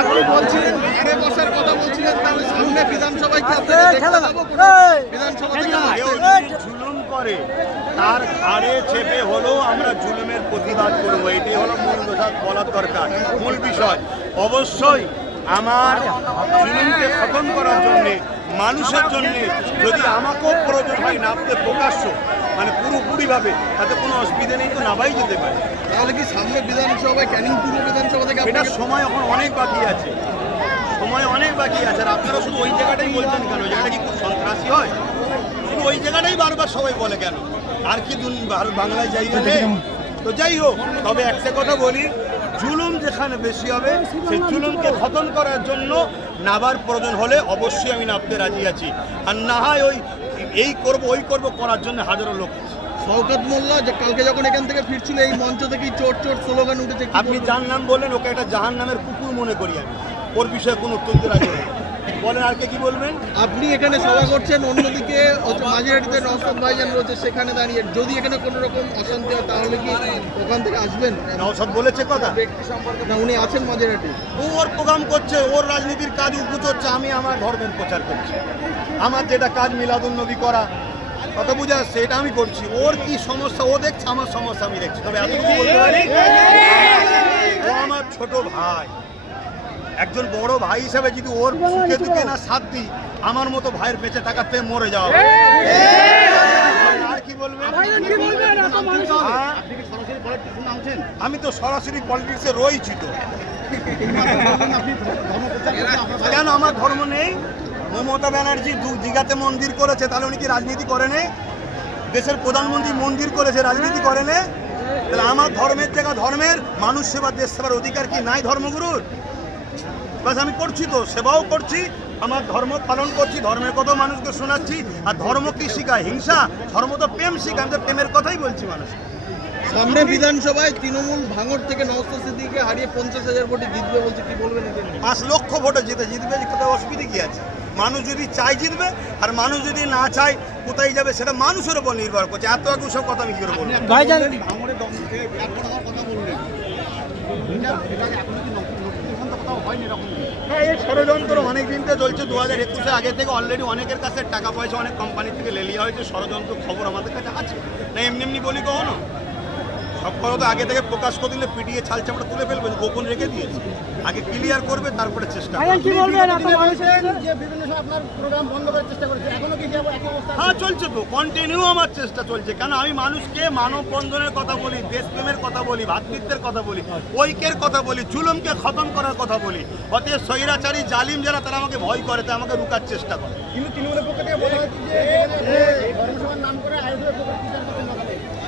আপনি বলছিলেন ঘরে বসার কথা বলছিলেন, তাহলে সামনে বিধানসভায় কি জুলুম করে তার ঘাড়ে চেপে হলেও আমরা জুলুমের প্রতিবাদ করবো, এটি হলো মূল বলার দরকার, মূল বিষয়। অবশ্যই আমার জুলুমকে খতম করার জন্যে, মানুষের জন্যে যদি আমাকেও প্রয়োজন হয় নামতে প্রকাশ্য মানে পুরোপুরিভাবে, তাতে কোনো অসুবিধা নেই, তো নামাই যেতে পারে। তাহলে কি সামনে বিধানসভায় ক্যানিং পূর্ব বিধানসভা থেকে এটার সময় এখন অনেক বাকি আছে, সময় অনেক বাকি আছে। আর আপনারা শুধু ওই জায়গাটাই বলছেন কেন? জায়গাটা কি খুব সন্ত্রাসী হয়? শুধু ওই জায়গাটাই বারবার সবাই বলে কেন? আর কি বাংলায় জায়গা নেই? তো যাই হোক, তবে একটা কথা বলি, জুলুম যেখানে বেশি হবে সেই জুলুমকে খতম করার জন্য নাবার প্রয়োজন হলে অবশ্যই আমি নামতে রাজি আছি। আর না হয় ওই এই করব ওই করব করার জন্য হাজারো লোক। শওকত মোল্লা যে কালকে যখন এখান থেকে ফিরছিল এই মঞ্চ থেকেই চোট চোট স্লোগান উঠেছে, আপনি যার নাম বললেন ওকে একটা জাহান নামের কুকুর মনে করি আমি, ওর বিষয়ে কোনো উত্তর দিতে রাজি নেই। বলেন আর কি বলবেন? আপনি এখানে সভা করছেন, অন্যদিকে মাঝিহাটিতে নওশাদ ভাইজান রয়েছে, সেখানে দাঁড়িয়ে যদি এখানে কোনো রকম অশান্তি হয় তাহলে কি ওখান থেকে আসবেন? নওশাদ বলেছে কথা ব্যক্তি সম্পর্কে না, উনি আছেন মাঝিহাটি, ওর প্রোগ্রাম করছে, ওর রাজনীতির কাজ উপচ হচ্ছে, আমি আমার ধর্মের প্রচার করছি। আমার যেটা কাজ মিলাদুন নবী করা, কথা বুঝে আসছে, এটা আমি করছি। ওর কি সমস্যা ও দেখছে, আমার সমস্যা আমি দেখছি। তবে এতটুকু বলতে পারি, ও আমার ছোট ভাই, একজন বড় ভাই হিসাবে যদি ওর সুখে দুঃখে না সাথ দিই, আমার মতো ভাইয়ের বেঁচে থাকাতে মরে যাওয়া। আর কি বলবেন? আমি তো সরাসরি পলিটিক্সে রয়েছি। তো কেন আমার ধর্ম নেই? মমতা ব্যানার্জি দীঘাতে মন্দির করেছে, তাহলে উনি কি রাজনীতি করেনি? দেশের প্রধানমন্ত্রী মন্দির করেছে, রাজনীতি করেনি? তাহলে আমার ধর্মের জায়গা ধর্মের, মানুষ সেবা দেশ সেবার অধিকার কি নাই ধর্মগুরুর? বাস আমি করছি, তো সেবাও করছি, আমার ধর্ম পালন করছি, ধর্মের কথা মানুষকে শোনাচ্ছি। আর ধর্ম কি শিখায়? হিংসা? ধর্ম তো প্রেম শিখায়, আমি তো প্রেমের কথাই বলছি মানুষ। সামনে বিধানসভায় তৃণমূল ভাঙড় থেকে নওশাদ সিদ্দিকীকে হারিয়ে 50,000 ভোটে জিতবে বলছে, কি বলবেন? 5 লক্ষ ভোটে জিতবে, কোথাও অসুবিধা কি আছে? মানুষ যদি চাই জিতবে, আর মানুষ যদি না চায় কোথায় যাবে সেটা মানুষের উপর নির্ভর করছে। এত আগে সব কথা আমি কি করে বলবো? হ্যাঁ, এই ষড়যন্ত্র অনেক দিন থেকে চলছে। 2021 আগে থেকে অলরেডি অনেকের কাছে টাকা পয়সা অনেক কোম্পানি থেকে লেলিয়া হয়েছে। ষড়যন্ত্র খবর আমাদের কাছে আছে না, এমনি এমনি বলি কখনো। সব কথা তো আগে থেকে প্রকাশ করে দিলে পিটিয়ে ছাল চামড়া তুলে ফেলবে, গোপন রেখে দিয়েছে। আগে ক্লিয়ার করবে, তারপরে চেষ্টা করবে। হ্যাঁ, চলছে তো, কন্টিনিউ আমার চেষ্টা চলছে। কেন? আমি মানুষকে মানববন্ধনের কথা বলি, দেশপ্রেমের কথা বলি, ভ্রাতৃত্বের কথা বলি, ঐক্যের কথা বলি, জুলুমকে খতম করার কথা বলি। অতএব স্বৈরাচারী জালিম যারা, তারা আমাকে ভয় করে, তাই আমাকে রুকার চেষ্টা করে। কিন্তু তৃণমূলের পক্ষ থেকে বলা হচ্ছে যে নাম করে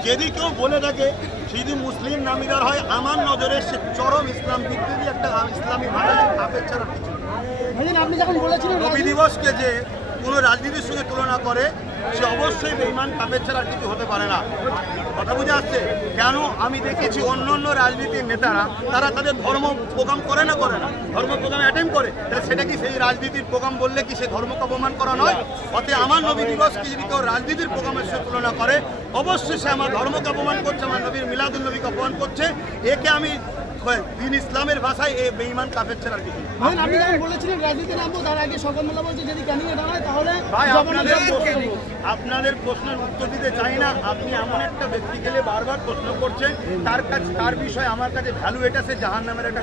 যদি কেউ বলে থাকে যদি মুসলিম নামিদার হয়, আমার নজরে সে চরম ইসলাম বিদ্রোহী একটা ইসলামী ভাষা কাফের ছাড়া কিছু। আপনি যখন বলেছিলেন নবী দিবসকে যে কোনো রাজনীতির সঙ্গে তুলনা করে, সে অবশ্যই বেঈমান কাফের ছাড়া কিছু হতে পারে না। কথা বুঝে আসছে? কেন? আমি দেখেছি অন্য অন্য রাজনীতির নেতারা, তারা তাদের ধর্ম প্রোগ্রাম করে না, ধর্ম প্রোগ্রাম অ্যাটেন্ড করে, তাহলে সেটা কি সেই রাজনীতির প্রোগ্রাম বললে কি সে ধর্মকে অপমান করা নয়? অতএব আমার নবী দিবসকে যদি কেউ রাজনীতির প্রোগ্রামের সঙ্গে তুলনা করে, অবশ্যই সে আমার ধর্মকে অপমান করছে, আমার নবীর মিলাদুন নবীকে অপমান করছে। একে আমি দিন ইসলামের ভাষায় এই বেঈমান কাফের ছাড়া কিছু। আপনি যখন বলেছিলেন রাজনীতি নামবো, তার আগে শওকত মোল্লা বলছে যদি ক্যানিংয়ে দাঁড়ায় তাহলে ভাই আপনাদের প্রশ্নের উত্তর দিতে চাই না। আপনি এমন একটা ব্যক্তি গেলে বারবার প্রশ্ন করছেন, তার বিষয় আমার কাছে ভ্যালু এটা, সে জাহান নামের একটা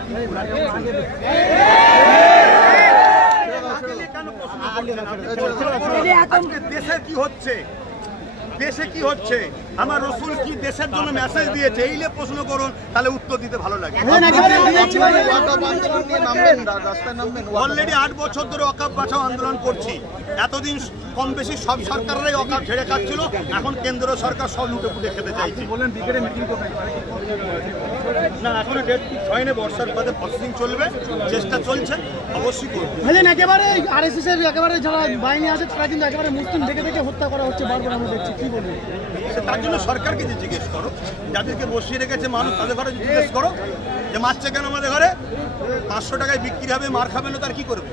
কেন প্রশ্ন? দেশের কি হচ্ছে, দেশে কি হচ্ছে, আমার রসুল কি দেশের জন্য মেসেজ দিয়েছে, এই নিয়ে প্রশ্ন করুন, তাহলে উত্তর দিতে ভালো লাগে। অলরেডি 8 বছর ধরে ওয়াকফ বাঁচাও আন্দোলন করছি। এতদিন কম বেশি সব সরকাররাই ওয়াকফ ঝেড়ে খাচ্ছিল, এখন কেন্দ্র সরকার সব লুটে পুটে খেতে চাইছে। না, এখনো ডেট ফিক্স হয়নি, বর্ষার বাদে প্রসেসিং চলবে, চেষ্টা চলছে, অবশ্যই করবো। একেবারে আরএসএস এর একেবারে যারা বাহিনী আছে, তারা কিন্তু একেবারে মুসলিম দেখে দেখে হত্যা করা হচ্ছে বারবার, আমরা দেখছি। কি বলবো? তার জন্য সরকারকে যে জিজ্ঞেস করো, যাদেরকে বসিয়ে রেখেছে মানুষ, তাদের ঘরে জিজ্ঞেস করো যে মারছে কেন আমাদের ঘরে? 500 টাকায় বিক্রি হবে, মার খাবে না, তার কি করবে?